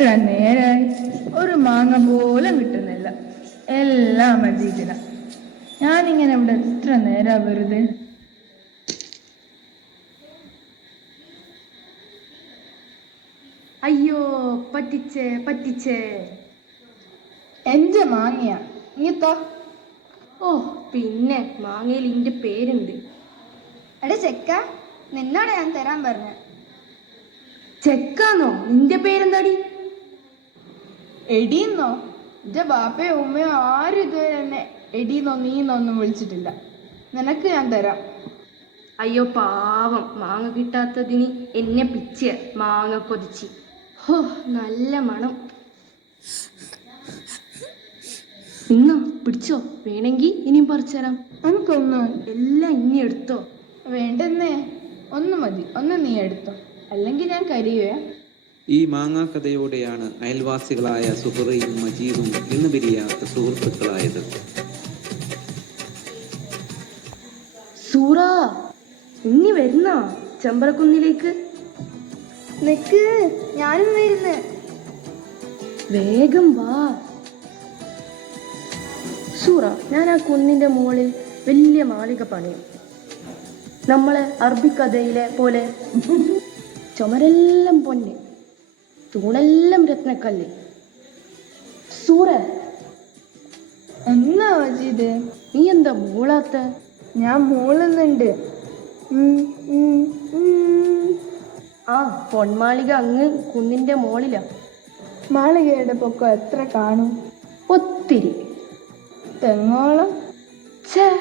എത്ര നേരായി ഒരു മാങ്ങ പോലും കിട്ടുന്നില്ല. എല്ലാം മജീദിന ഞാനിങ്ങനെ ഇവിടെ എത്ര നേരാ വെറുതെ? അയ്യോ പറ്റിച്ചേ പറ്റിച്ചേ. എന്റെ മാങ്ങയാ. ഇങ്ങത്താ ഓ പിന്നെ മാങ്ങയിൽ ഇന്റെ പേരുണ്ട്. എടാ ചെക്ക. നിന്നോട് ഞാൻ തരാൻ പറഞ്ഞ. ചെക്കാന്നോ? നിന്റെ പേരെന്താടി? എടീന്നോ? എന്റെ ബാപ്പയോ ഉമ്മയോ ആരും ഇതുവരെ എന്നെ എടീന്നോ നീന്നോ ഒന്നും വിളിച്ചിട്ടില്ല. നിനക്ക് ഞാൻ തരാം. അയ്യോ പാവം. മാങ്ങ കിട്ടാത്തതിന് എന്നെ പിച്ച മാങ്ങ കൊതിച്ച്. ഹോ നല്ല മണം. ഇന്നോ പിടിച്ചോ? വേണമെങ്കിൽ ഇനിയും പറിച്ചുതരാം എനിക്കൊന്ന് എല്ലാം ഇനി എടുത്തോ? വേണ്ടെന്നേ. ഒന്ന് മതി. ഒന്ന് നീ എടുത്തോ. അല്ലെങ്കിൽ ഞാൻ കരിയുവേ. ഈ മാങ്ങാക്കഥയോടെയാണ് അയൽവാസികളായ സുഹറയും മജീദും ഇന്ന് പിരിയാത്ത സുഹൃത്തുക്കളായത്. സൂറ ഇനി വരുന്ന ചെമ്പറക്കുന്നിലേക്ക് നിക്ക് ഞാനും വരുന്നു. വേഗം വാ. സൂറ ഞാൻ ആ കുന്നിന്റെ മുകളിൽ വലിയ മാളിക പണിയും. നമ്മളെ അറബിക്കഥയിലെ പോലെ ചുമരെല്ലാം പൊന്ന്. തൂണെല്ലാം രത്നക്കല്ല്. സൂറ. എന്നാ മജീദ്? നീ എന്താ മൂളാത്ത ഞാൻ മൂളുന്നുണ്ട്. ആ പൊന്മാളിക അങ്ങ് കുന്നിന്റെ മോളിലാ. മാളികയുടെ പൊക്കം എത്ര കാണും? ഒത്തിരി. തെങ്ങോളം? ഛേ.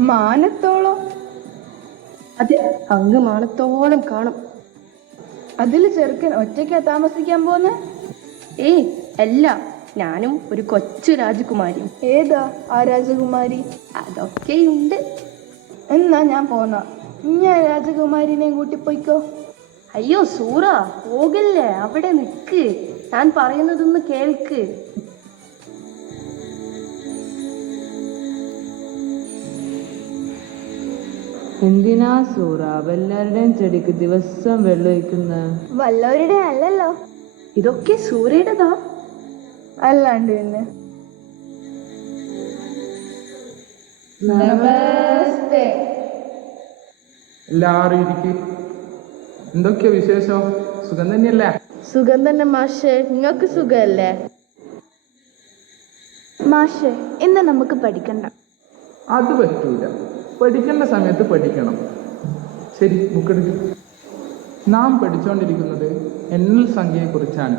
മാനത്തോളം? അതെ അങ്ങ് മാനത്തോളം കാണും. അതിൽ ചെറുക്കൻ ഒറ്റയ്ക്കാ താമസിക്കാൻ പോന്നെ? ഏയ് അല്ല. ഞാനും ഒരു കൊച്ചു രാജകുമാരിയും. ഏതാ ആ രാജകുമാരി? അതൊക്കെ ഉണ്ട്. എന്നാ ഞാൻ പോന്ന. ഞാൻ രാജകുമാരിനെയും കൂട്ടി പോയിക്കോ. അയ്യോ സൂറ പോകല്ലേ? അവിടെ നിൽക്ക് ഞാൻ പറയുന്നതൊന്ന് കേൾക്ക്. എന്തിനാ സൂറ? വല്ലാരുടെയും ചെടിക്ക് ദിവസം വെള്ളമൊഴിക്കുന്ന വല്ലവരുടെ അല്ലല്ലോ. ഇതൊക്കെ സൂര്യയുടേതാ? അല്ലാണ്ട് പിന്നെ. എല്ലാവരും ഇരിക്ക്. എന്തൊക്കെയാ വിശേഷം? സുഖം തന്നെയല്ലേ? സുഖം തന്നെ മാഷേ. നിങ്ങൾക്ക് സുഖല്ലേ മാഷേ ഇന്ന് നമുക്ക് പഠിക്കണ്ട. അത് പറ്റൂല. പഠിക്കേണ്ട സമയത്ത് പഠിക്കണം. ശരി ബുക്കെടുക്കും നാം പഠിച്ചുകൊണ്ടിരിക്കുന്നത് എണ്ണൽ സംഖ്യയെക്കുറിച്ചാണ്.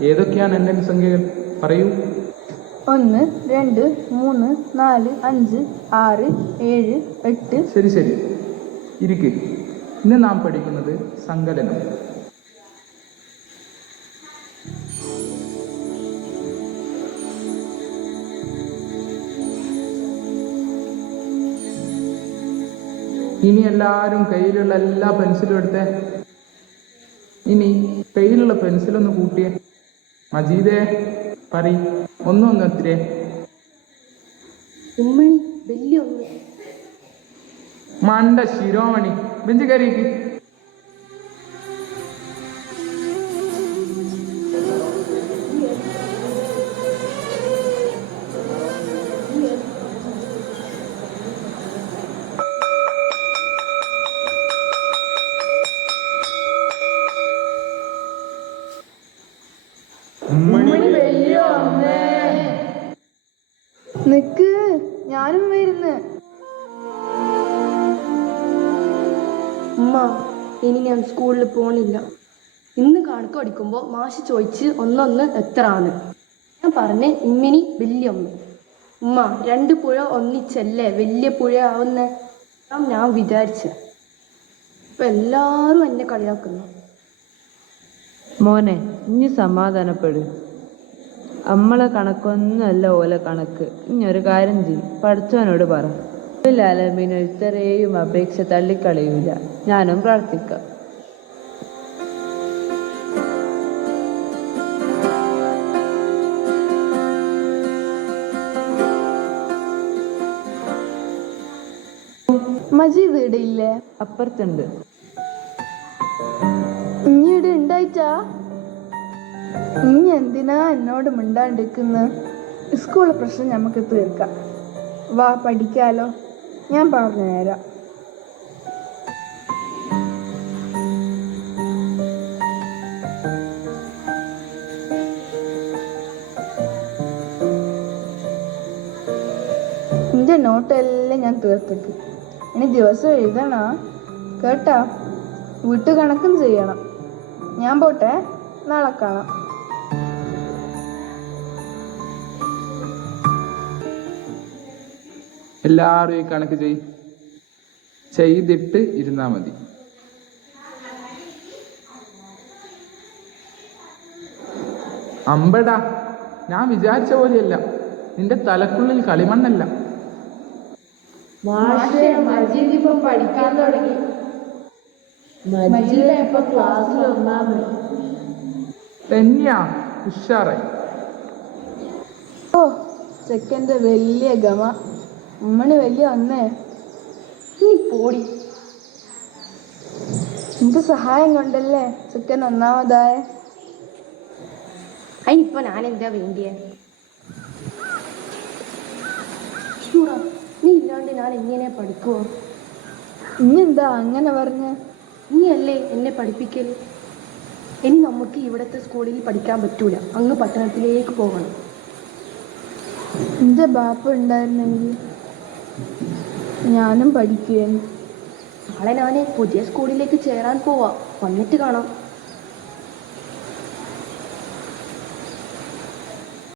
ഏതൊക്കെയാണ് എണ്ണൽ സംഖ്യകൾ? പറയൂ. ഒന്ന് രണ്ട് മൂന്ന് നാല് അഞ്ച് ആറ് ഏഴ് എട്ട്. ശരി ശരി. ഇരിക്ക്. ഇന്ന് നാം പഠിക്കുന്നത് സങ്കലനം. ഇനി എല്ലാവരും കയ്യിലുള്ള എല്ലാ പെൻസിലും എടുത്തേ. ഇനി കയ്യിലുള്ള പെൻസിലൊന്ന് കൂട്ടിയേ. മജീദേ പറ ഒന്നൊന്ന് എത്തിരേ ഉമ്മണി വലിയ ഒന്ന്. മണ്ട ശിരോമണി. ബെഞ്ച് കയറിയേക്ക്. നിക്ക്. ഞാനും വരുന്ന്. ഉമ്മ ഇനി ഞാൻ സ്കൂളിൽ പോണില്ല. ഇന്ന് കണക്ക് പഠിക്കുമ്പോൾ മാഷ് ചോദിച്ച് ഒന്നൊന്ന് എത്ര ആണ് ഞാൻ പറഞ്ഞ് ഇമ്മിനി വലിയ ഒന്ന് ഉമ്മ രണ്ട് പുഴ ഒന്നിച്ചല്ലേ വലിയ പുഴ ആവുന്ന ഞാൻ വിചാരിച്ച. ഇപ്പൊ എല്ലാരും എന്നെ കളിയാക്കുന്നു. മോനെ ഇനി സമാധാനപ്പെടു. അമ്മളെ കണക്കൊന്നുമല്ല ഓലെ കണക്ക്. ഇനി ഒരു കാര്യം ചെയ്യും പഠിച്ചവനോട് പറ. ലാലമീൻ ഇത്രയും അപേക്ഷ തള്ളിക്കളയൂല. ഞാനും പ്രാർത്ഥിക്കാം. മജീദ് ഇടയില്ലേ അപ്പുറത്തുണ്ട്. ഉണ്ടായിട്ടാ നീ എന്തിനാ എന്നോട് മിണ്ടാണ്ടിരിക്കുന്ന? സ്കൂൾ പ്രശ്നം നമുക്ക് തീർക്കാം. വാ പഠിക്കാലോ. ഞാൻ പറഞ്ഞു തരാം. നിന്റെ നോട്ടെല്ലാം ഞാൻ തീർത്തേക്ക് ഇനി ദിവസം എഴുതണ. കേട്ടാ? വീട്ടു കണക്കും ചെയ്യണം. ഞാൻ പോട്ടെ. നാളെ കാണാം. എല്ലാവരും ഈ കണക്ക് ചെയ് ചെയ്തിട്ട് ഇരുന്നാ മതി. അമ്പടാ ഞാൻ വിചാരിച്ച പോലെയല്ല. നിന്റെ തലക്കുള്ളിൽ കളിമണ്ണല്ല. മാഷെ മജീദ് ഇപ്പൊ പഠിക്കാൻ തുടങ്ങി. മജീദ് ഇപ്പൊ ക്ലാസ്സിൽ ഒന്നാമത് തന്നെയാ ഉഷാറായി. ഓ ചെക്കന്റെ വലിയ ഗമ. ഉമ്മണി വലിയ ഒന്നേ നീ പോടി. നിന്റെ സഹായം കൊണ്ടല്ലേ ചെക്കൻ ഒന്നാമതായ? അതിനിപ്പോ ഞാൻ എന്താ വേണ്ടിയേ? നീ ഇല്ലാണ്ട് ഞാൻ എങ്ങനെ പഠിക്കുവോ? എന്താ അങ്ങനെ പറഞ്ഞ്? നീ അല്ലേ എന്നെ പഠിപ്പിക്കൽ ഇനി നമുക്ക് ഇവിടുത്തെ സ്കൂളിൽ പഠിക്കാൻ പറ്റൂല. അങ്ങ് പട്ടണത്തിലേക്ക് പോകണം. എന്റെ ബാപ്പ ഉണ്ടായിരുന്നെങ്കിൽ ഞാനും പഠിക്കുകയാണ് നാളെ ഞാൻ പുതിയ സ്കൂളിലേക്ക് ചേരാൻ പോവാ. വന്നിട്ട് കാണാം.